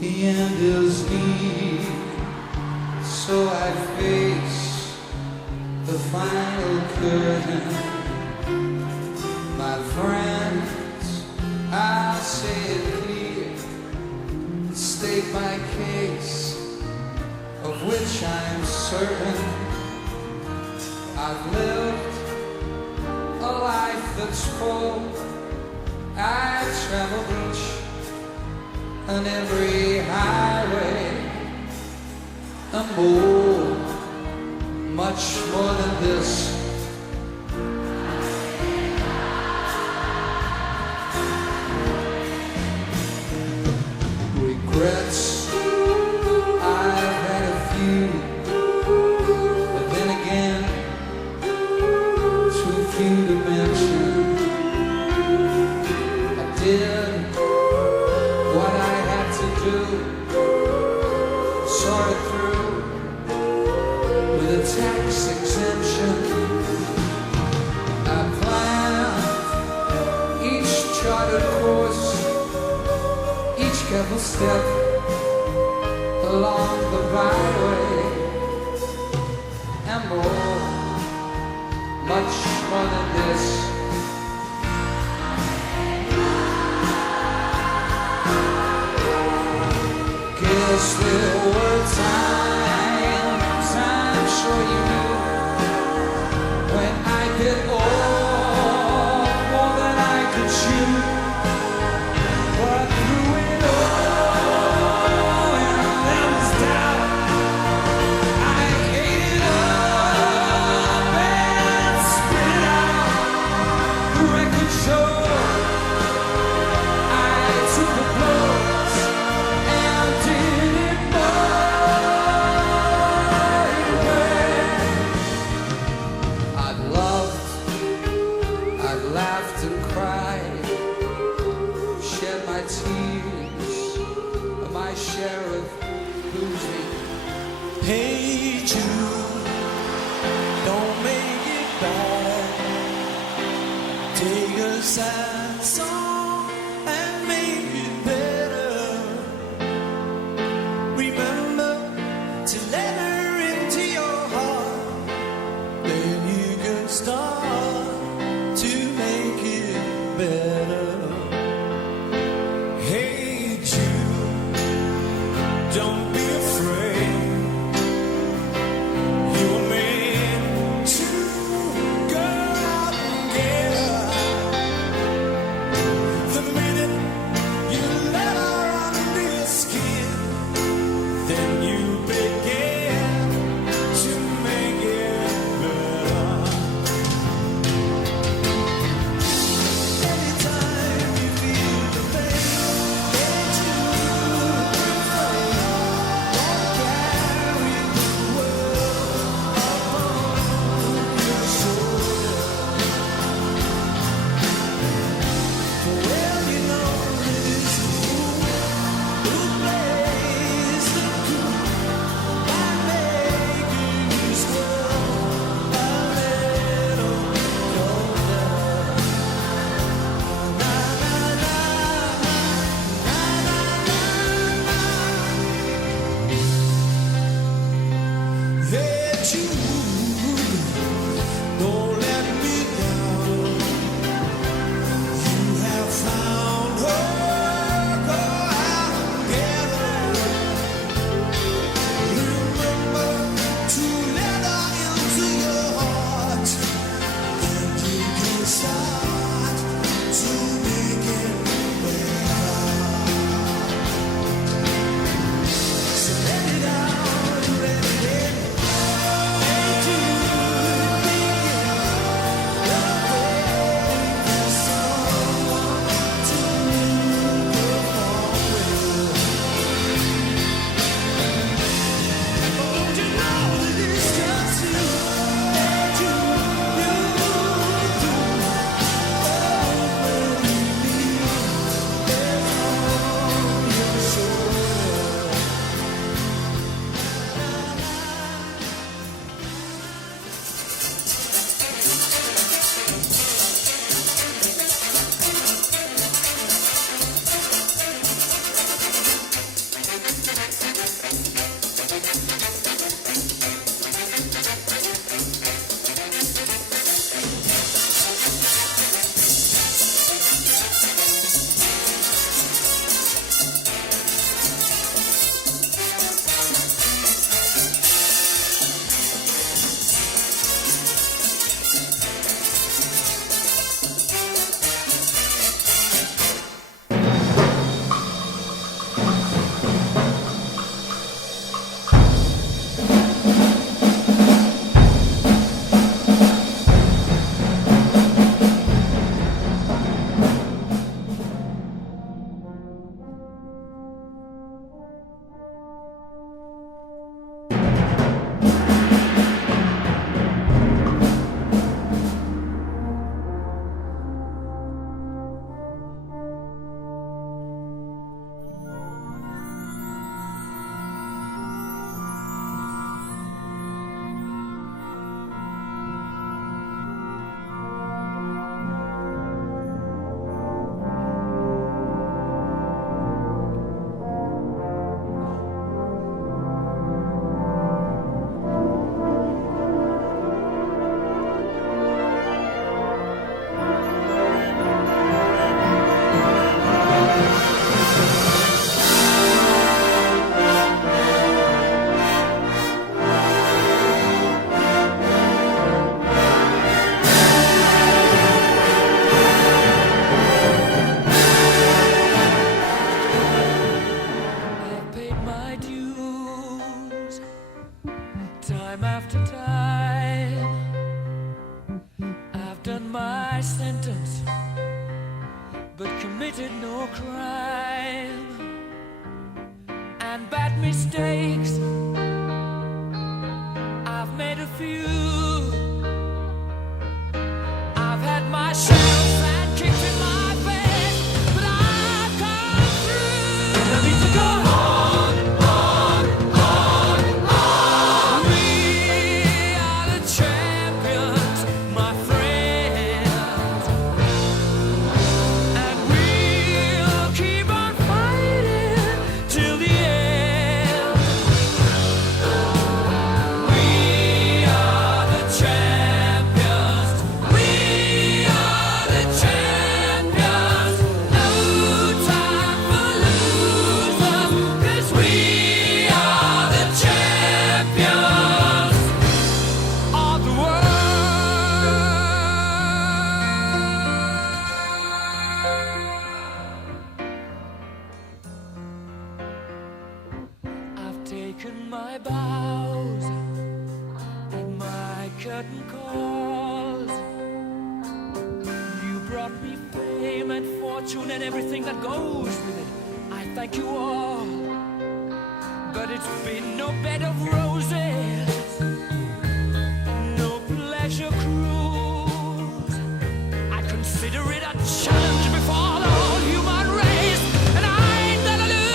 The end is near, so I face the final curtain. My friends, I'll say it clear, state my case, of which I'm certain. I've lived a life that's full. I've traveled each and every highway, and more, much more than this. Regrets, I've had a few, but then again, too few to mention. I did what I had to do, saw it through with a tax exemption. I planned each charted course, each careful step along the byway, and more, much more than this. Guess there were times, I'm sure you knew, when I did all Take a sad song and make it better. Remember to let her into your heart. Then you can start to make it better. Hey Jude, don't be afraid. You were meant to go out and get her. The minute you let her under your skin, then you begin to make it better. Anytime you feel the pain, let you refrain. Don't carry the world upon your shoulder. For well you know it is the fool who plays the cool by making this world a little colder. Na na na na na na. Hey Jude, don't let me down. You have found her, go out and get her. Remember to let her into your heart. Then you can start to make it better. So let it out, let it in. Hey Jude, begin. You're waiting for someone to perform with. Don't you know that it's just you? Hey Jude, you do. Oh, when you leave, there's on your shoulder. I've paid my dues time after time. I've done my sentence, but committed no crime. And bad mistakes, I've made a few. I've had my share of sand kicked in my face, but I've come through. I need to go on, on, on, on. We are the champions, my friends. and fortune and everything that goes with it. I thank you all, but it's been no bed of roses, no pleasure cruise. I consider it a challenge before the whole human race, and I ain't gonna lose.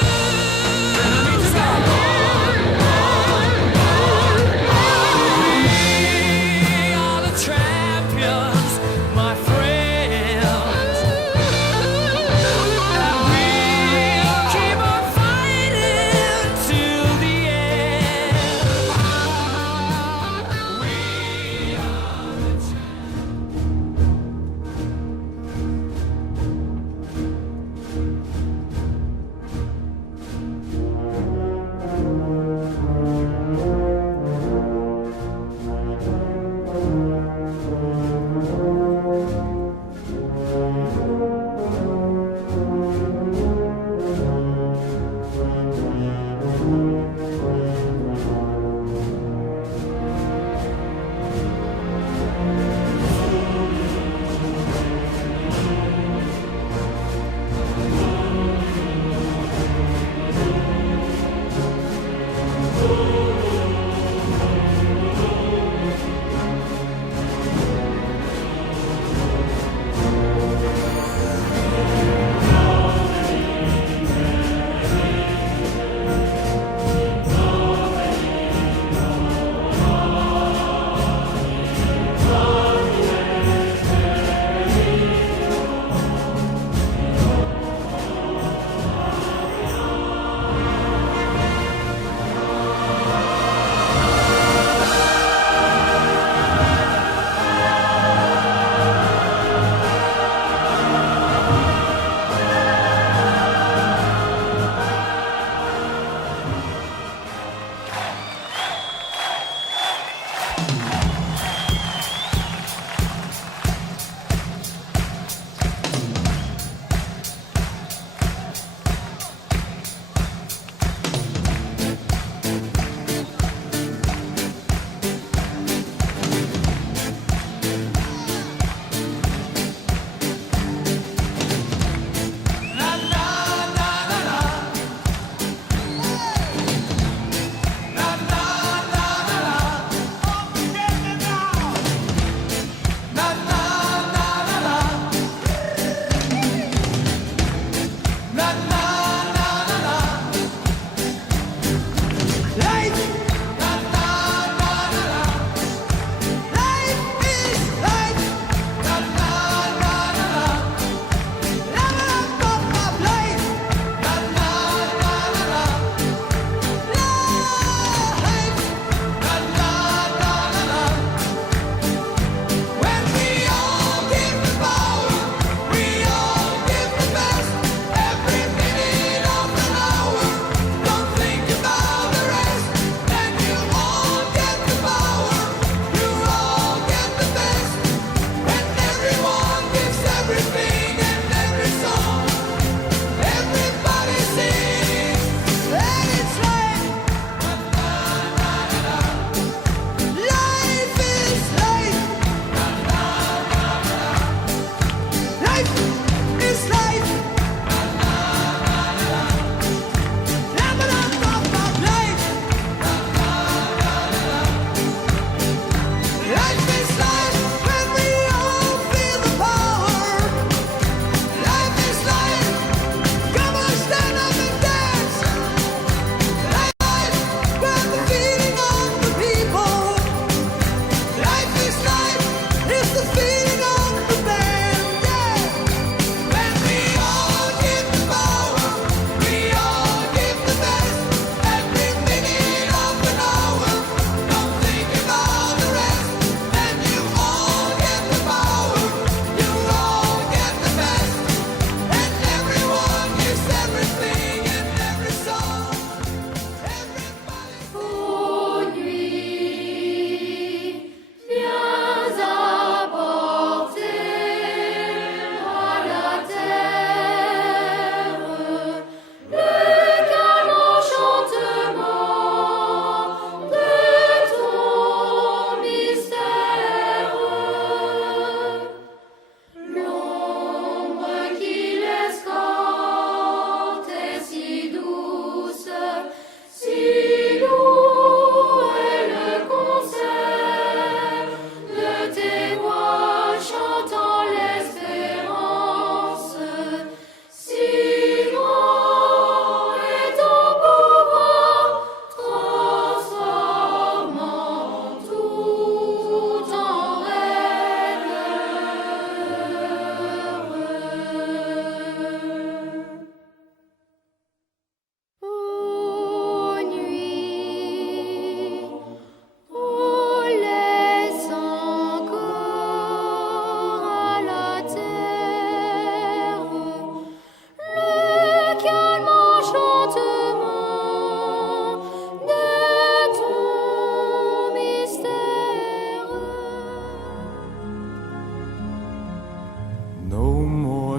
We are the champions, my friends, and we'll keep on fighting till the end. We are the champions.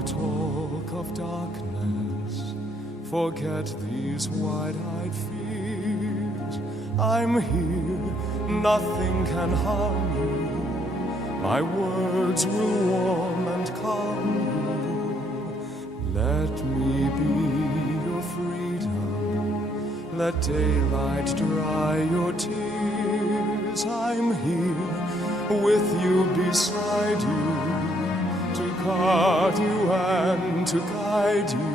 talk of darkness, forget these wide-eyed fears. I'm here, nothing can harm you. My words will warm and calm you. Let me be your freedom. Let daylight dry your tears. I'm here with you, beside you, to guard you and to guide you.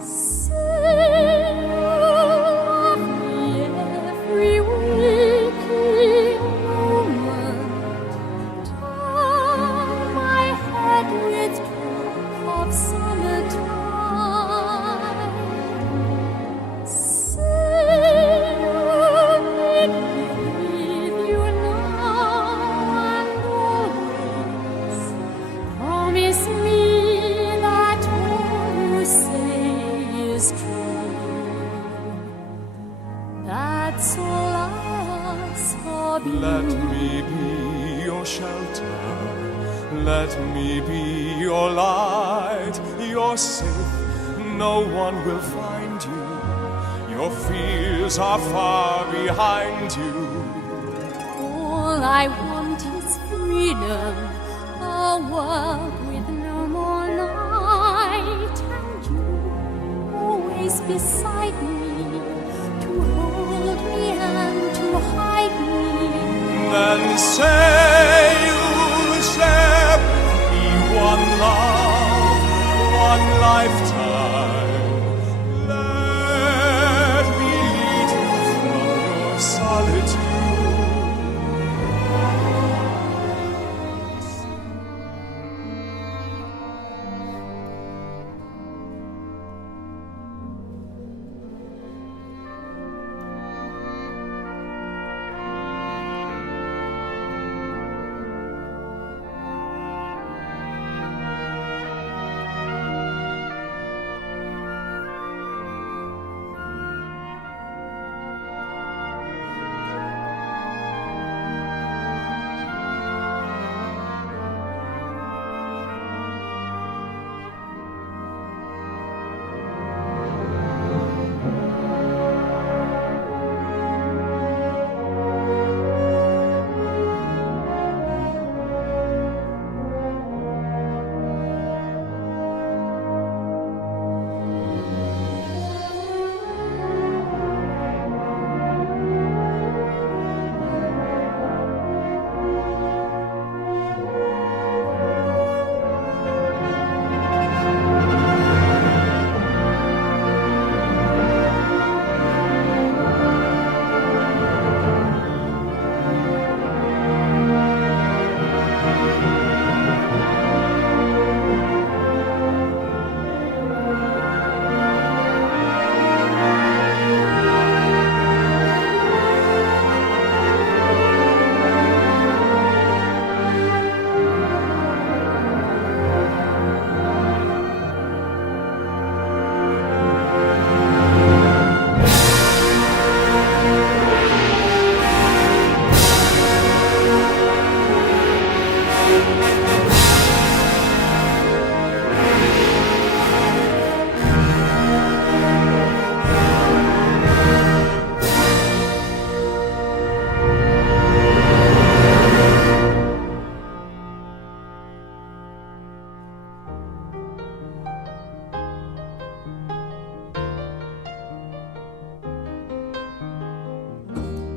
Say you love me every waking moment. Turn my head with drop of summertime. Say you need me with you now and always. Promise me that all you say is true. That's all I ask of you. Let me be your shelter. Let me be your light. You're safe, no one will find you. Your fears are far behind you. All I want is freedom, a world with no more night, and you always beside me, to hold me and to hide me. Then say you'll share with me one love, one lifetime. Let me lead you from your solitude.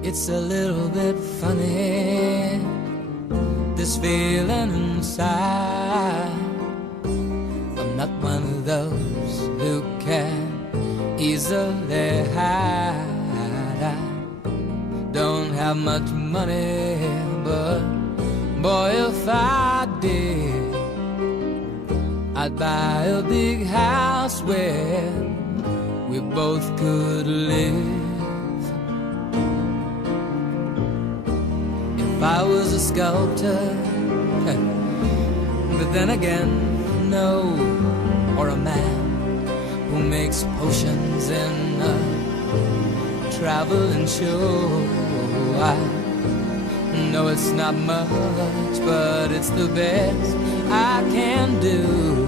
It's a little bit funny, this feeling inside. I'm not one of those who can easily hide. I don't have much money, but boy, if I did, I'd buy a big house where we both could live. If I was a sculptor, but then again, no, or a man who makes potions in a traveling show. I know it's not much, but it's the best I can do.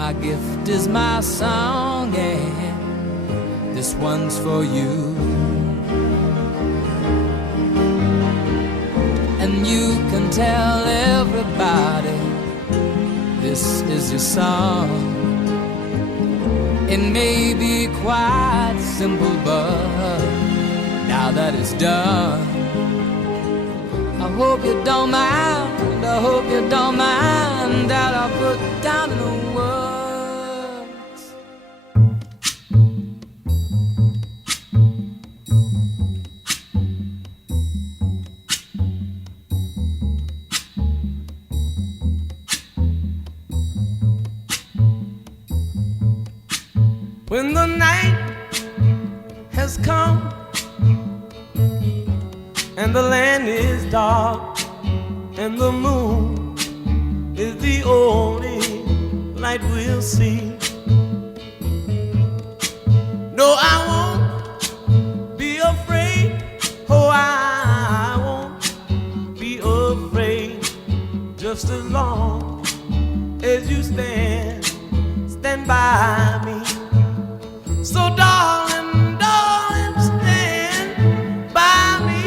My gift is my song, and this one's for you. And you can tell everybody this is your song. It may be quite simple, but now that it's done, I hope you don't mind, I hope you don't mind that I put down in the words. When the night has come and the land is dark and the moon is the only light we'll see, no, I won't be afraid. Oh, I won't be afraid, just as long as you stand by me. So darling, darling, stand by me.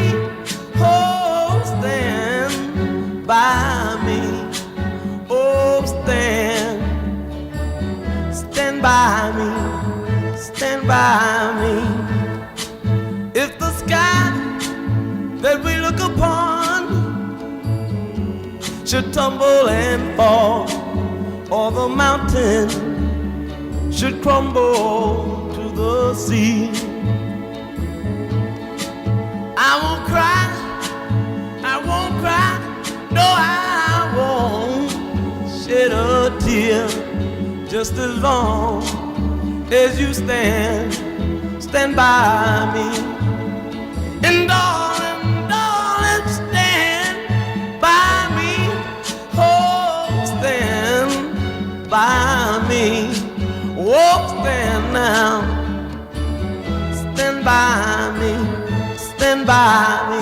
Oh, stand by me. Oh, stand by me. Stand by me. If the sky that we look upon should tumble and fall, or the mountain should crumble to the sea, I won't cry, I won't cry, no, I won't shed a tear, just as long as you stand by me. And darling, darling, stand by me. Oh, stand by me. Oh, stand now. Stand by me. Stand by me.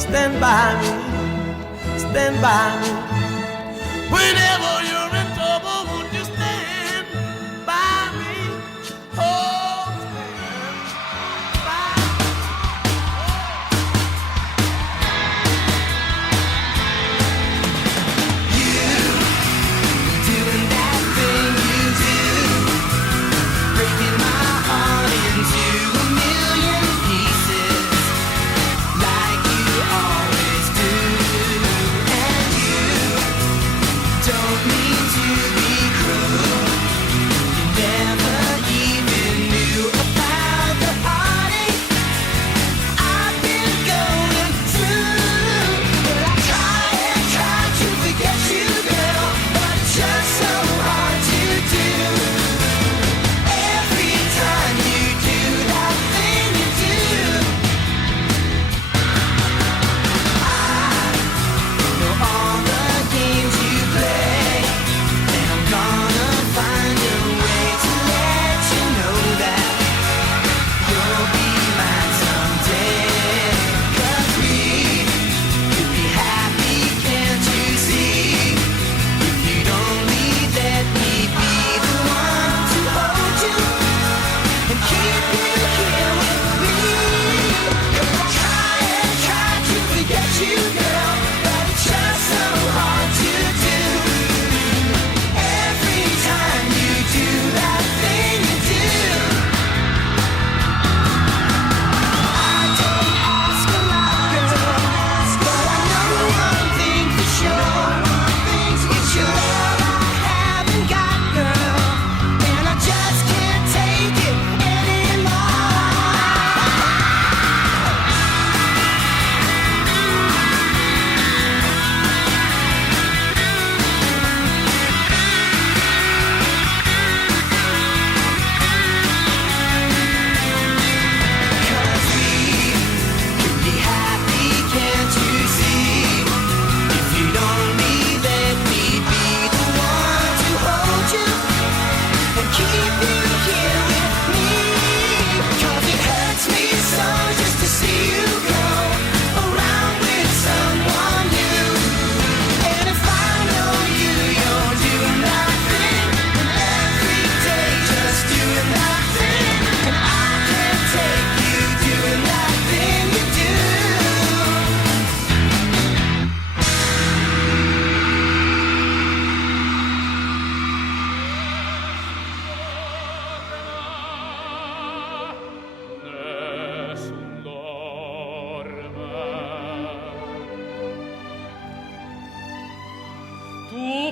Stand by me, stand by me. Whenever you're in trouble, won't you stand by me? Oh, stand by me. You doing that thing you do, breaking my heart into a million pieces, like you always do. And you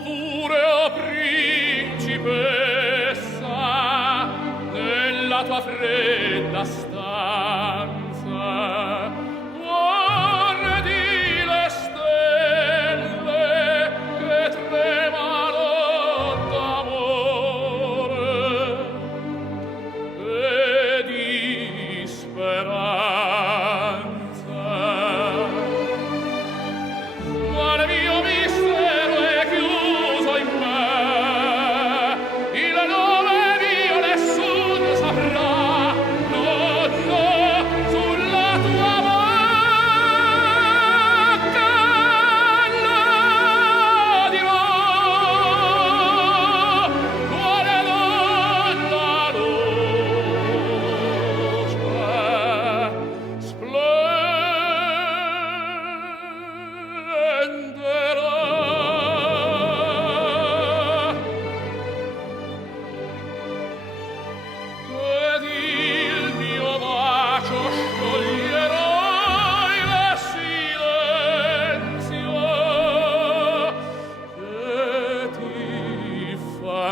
furea principessa, nella tua fredda stanza guardi le stelle che tremano d'amore e di speranza. Ma il mio mistero è chiuso in me, il nome mio nessun saprà. No, no, sulla tua bocca la dirò. Quale donna luce splenderà. Ed il mio bacio scioglierà il silenzio che ti fa